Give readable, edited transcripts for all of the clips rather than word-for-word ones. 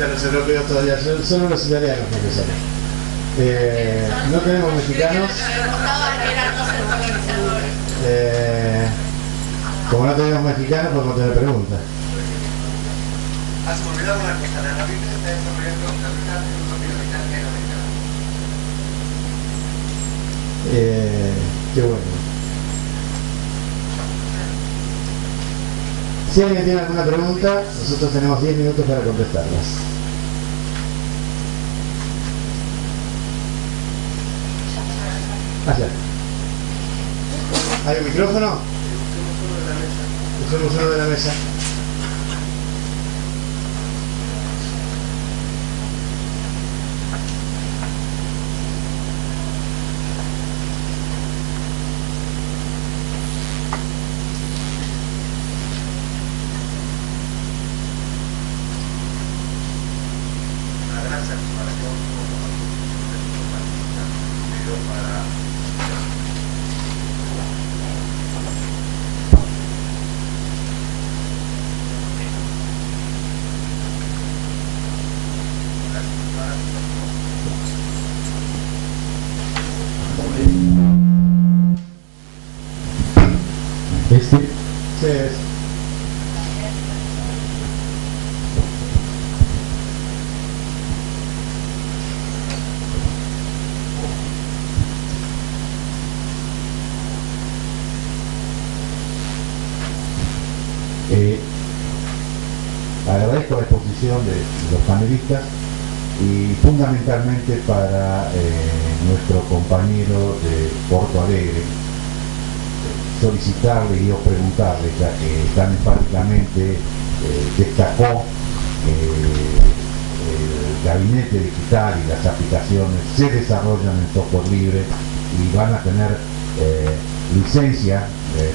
cuentan los europeos todavía, solo los italianos que salen. No tenemos mexicanos. Como no tenemos mexicanos, podemos tener preguntas. Has olvidado una cosa, la Biblia está desarrollando la vida de un latinoamericano. Qué bueno. Si alguien tiene alguna pregunta, nosotros tenemos 10 minutos para contestarlas. Allá. ¿Hay un micrófono? Usemos uno de la mesa. Agradezco la exposición de los panelistas y fundamentalmente para nuestro compañero de Porto Alegre, solicitarle y o preguntarle, ya que tan enfáticamente destacó el gabinete digital y las aplicaciones se desarrollan en software libre y van a tener licencia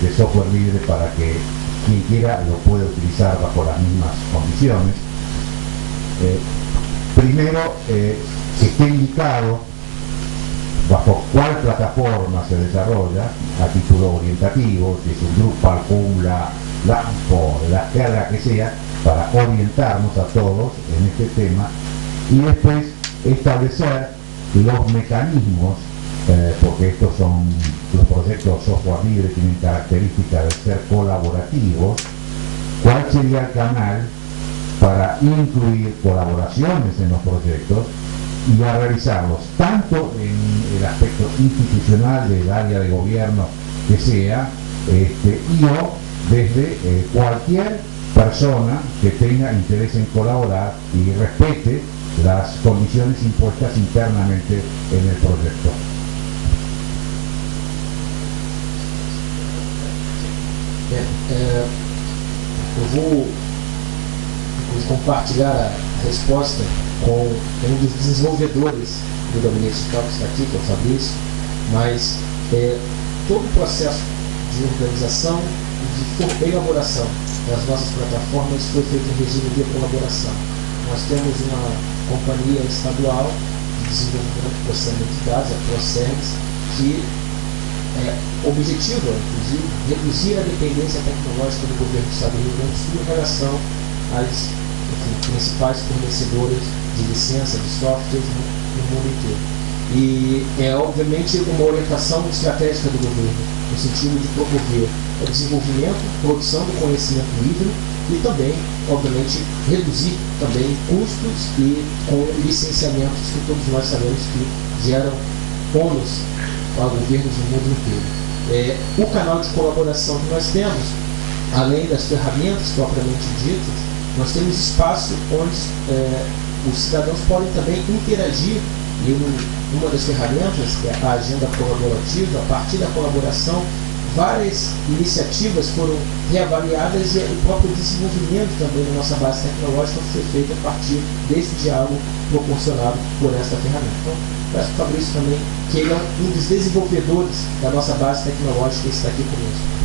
de software libre para que quien quiera lo puede utilizar bajo las mismas condiciones. Primero, que esté indicado bajo cuál plataforma se desarrolla a título orientativo, si es un Drupal, Joomla, Lampo, la que sea, para orientarnos a todos en este tema y después establecer los mecanismos, porque estos son los proyectos software libre, tienen características de ser colaborativos. ¿Cuál sería el canal para incluir colaboraciones en los proyectos y a realizarlos tanto en el aspecto institucional del área de gobierno que sea, y o desde cualquier persona que tenga interés en colaborar y respete las condiciones impuestas internamente en el proyecto? Eu vou compartilhar a resposta com um dos desenvolvedores do gabinete digital que está aqui, que é o Fabrício, mas todo o processo de organização e de elaboração das nossas plataformas foi feito em regime de colaboração. Nós temos uma companhia estadual de desenvolvimento de processamento de dados, a ProService, que objetiva, inclusive, reduzir a dependência tecnológica do governo do Estado do Rio Grande do Sul em relação às principais fornecedoras de licença de softwares no mundo inteiro. E é, obviamente, uma orientação estratégica do governo, no sentido de promover o desenvolvimento, produção do conhecimento livre e também, obviamente, reduzir também custos e com licenciamentos que todos nós sabemos que geram ônus a governos do mundo inteiro. O canal de colaboração que nós temos, além das ferramentas propriamente ditas, nós temos espaço onde os cidadãos podem também interagir e uma das ferramentas, que é a agenda colaborativa, a partir da colaboração, várias iniciativas foram reavaliadas e o próprio desenvolvimento também da nossa base tecnológica foi feito a partir desse diálogo proporcionado por esta ferramenta. Então, peço para o Fabrício também, que ele é um dos desenvolvedores da nossa base tecnológica que está aqui conosco.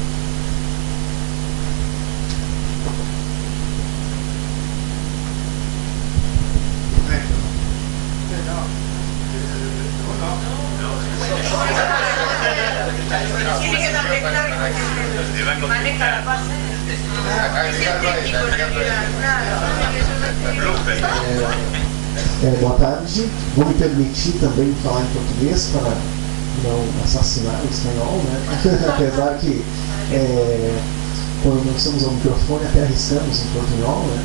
Boa tarde. Vou me permitir também falar em português para não assassinar o espanhol, né? Apesar que quando nós estamos ao microfone até arriscamos em portunhol, né?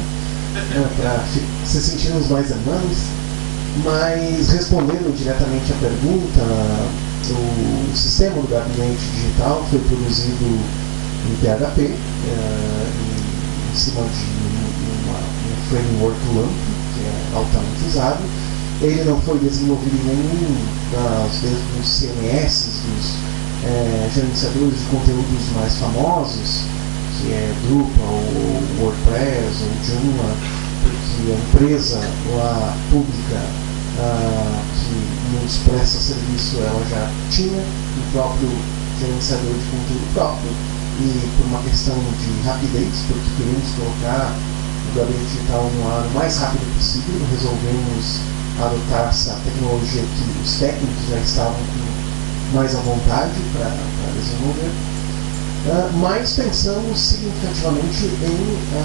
Para se sentirmos mais humanos. Mas respondendo diretamente à pergunta, o sistema do gabinete digital foi produzido em PHP, em cima de um framework LAMP, que é altamente usado. Ele não foi desenvolvido em nenhum dos CMS, dos gerenciadores de conteúdos mais famosos, que é Drupal, ou WordPress, ou Joomla, porque a empresa lá pública que nos presta serviço, ela já tinha o próprio gerenciador de conteúdo próprio, e por uma questão de rapidez, porque queríamos colocar o gabinete digital no ar o mais rápido possível, resolvemos adotar essa tecnologia que os técnicos já estavam com mais à vontade para desenvolver. Mas pensamos significativamente em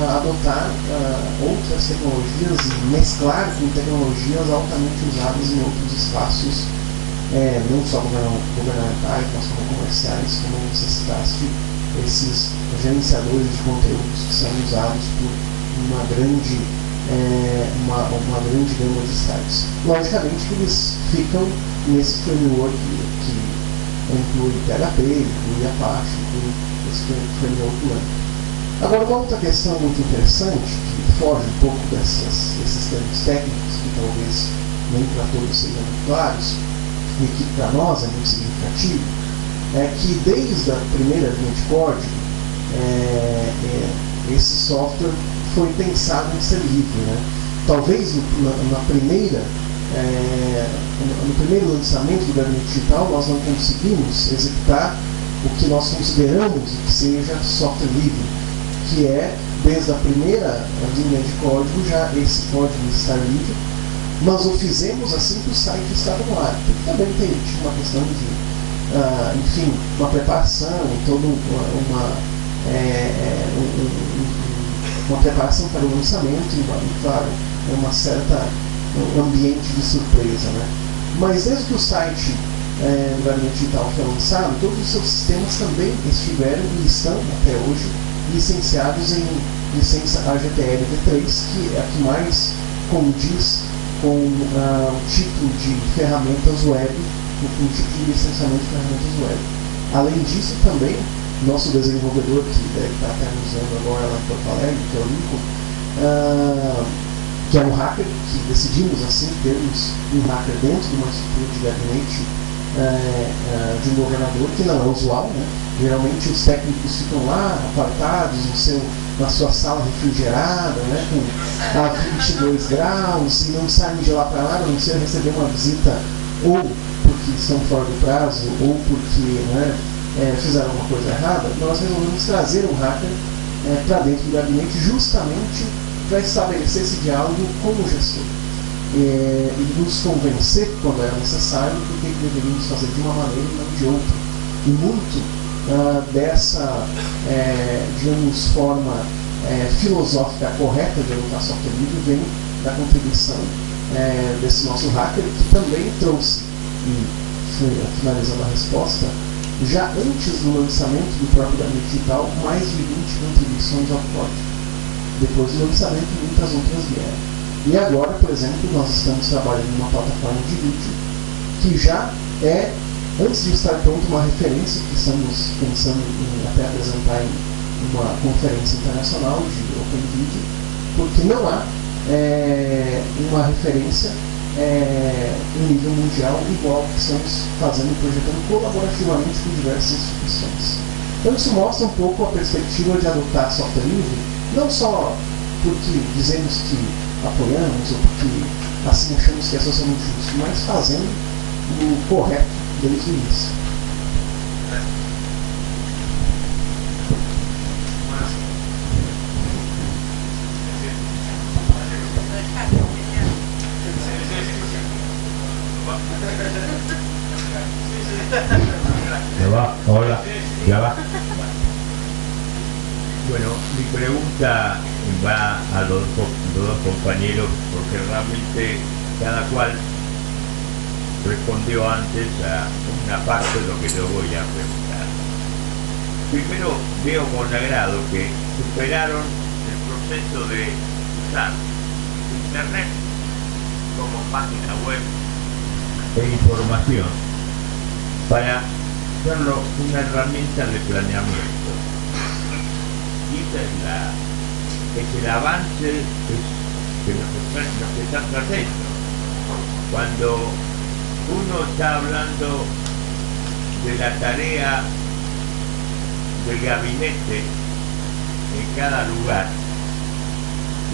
adotar outras tecnologias e mesclar com tecnologias altamente usadas em outros espaços, não só governamentais, mas como comerciais, como você citaste, esses gerenciadores de conteúdos que são usados por uma grande gama de sites. Logicamente que eles ficam nesse framework que inclui PHP, inclui Apache, inclui esse framework LAMP. Agora, uma outra questão muito interessante, que foge um pouco desses termos técnicos, que talvez nem para todos sejam muito claros, e que para nós é muito significativo, é que desde a primeira linha de código, esse software foi pensado em ser livre, né? Talvez no primeiro lançamento do gabinete digital nós não conseguimos executar o que nós consideramos que seja software livre, que é, desde a primeira linha de código, já esse código está livre, mas o fizemos assim que o site estava no ar, porque também tinha uma questão de, uma preparação, toda uma preparação para o lançamento e, claro, uma certa ambiente de surpresa, né? Mas desde que o site do gabinete digital foi lançado, todos os seus sistemas também estiveram e estão até hoje licenciados em licença AGPL v3, que é a que mais condiz com o tipo de ferramentas web, com o tipo de licenciamento de ferramentas web. Além disso, também, nosso desenvolvedor, que deve estar até nos vendo agora lá em Porto Alegre, que é o Lincoln, que é um hacker, que decidimos assim termos um hacker dentro de uma estrutura de gabinete de um governador, que não é usual, né? Geralmente os técnicos ficam lá apartados na sua sala refrigerada, né? Com a 22 graus, e não saem de lá para lá, a não ser receber uma visita ou porque estão fora do prazo ou porque, né, fizeram alguma coisa errada. Nós resolvemos trazer um hacker para dentro do gabinete justamente para estabelecer esse diálogo com o gestor e nos convencer, quando era necessário, porque deveríamos fazer de uma maneira e não de outra. E muito dessa, digamos, forma filosófica correta de adotar software livre vem da contribuição desse nosso hacker, que também trouxe, e finalizando a resposta, já antes do lançamento do próprio gabinete digital, mais de 20 contribuições ao código. Depois do lançamento, muitas outras vieram. E agora, por exemplo, nós estamos trabalhando em uma plataforma de vídeo que já é, antes de estar pronto, uma referência que estamos pensando em até apresentar em uma conferência internacional de Open Video, porque não há uma referência em nível mundial igual que estamos fazendo e projetando colaborativamente com diversas instituições. Então isso mostra um pouco a perspectiva de adotar software livre, não só porque dizemos que apoiamos ou porque assim achamos que é socialmente justo, mas fazendo o correto desde o início. Hola, ya va. Bueno, mi pregunta en va a los dos compañeros, porque realmente cada cual respondió antes a una parte de lo que yo voy a preguntar. Primero, veo con agrado que superaron el proceso de usar Internet como página web e información para hacerlo una herramienta de planeamiento. Y esa es el avance que nos está trayendo. Cuando uno está hablando de la tarea del gabinete en cada lugar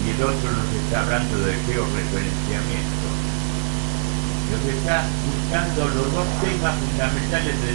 y el otro nos está hablando de georreferenciamiento, nos está buscando los dos temas fundamentales de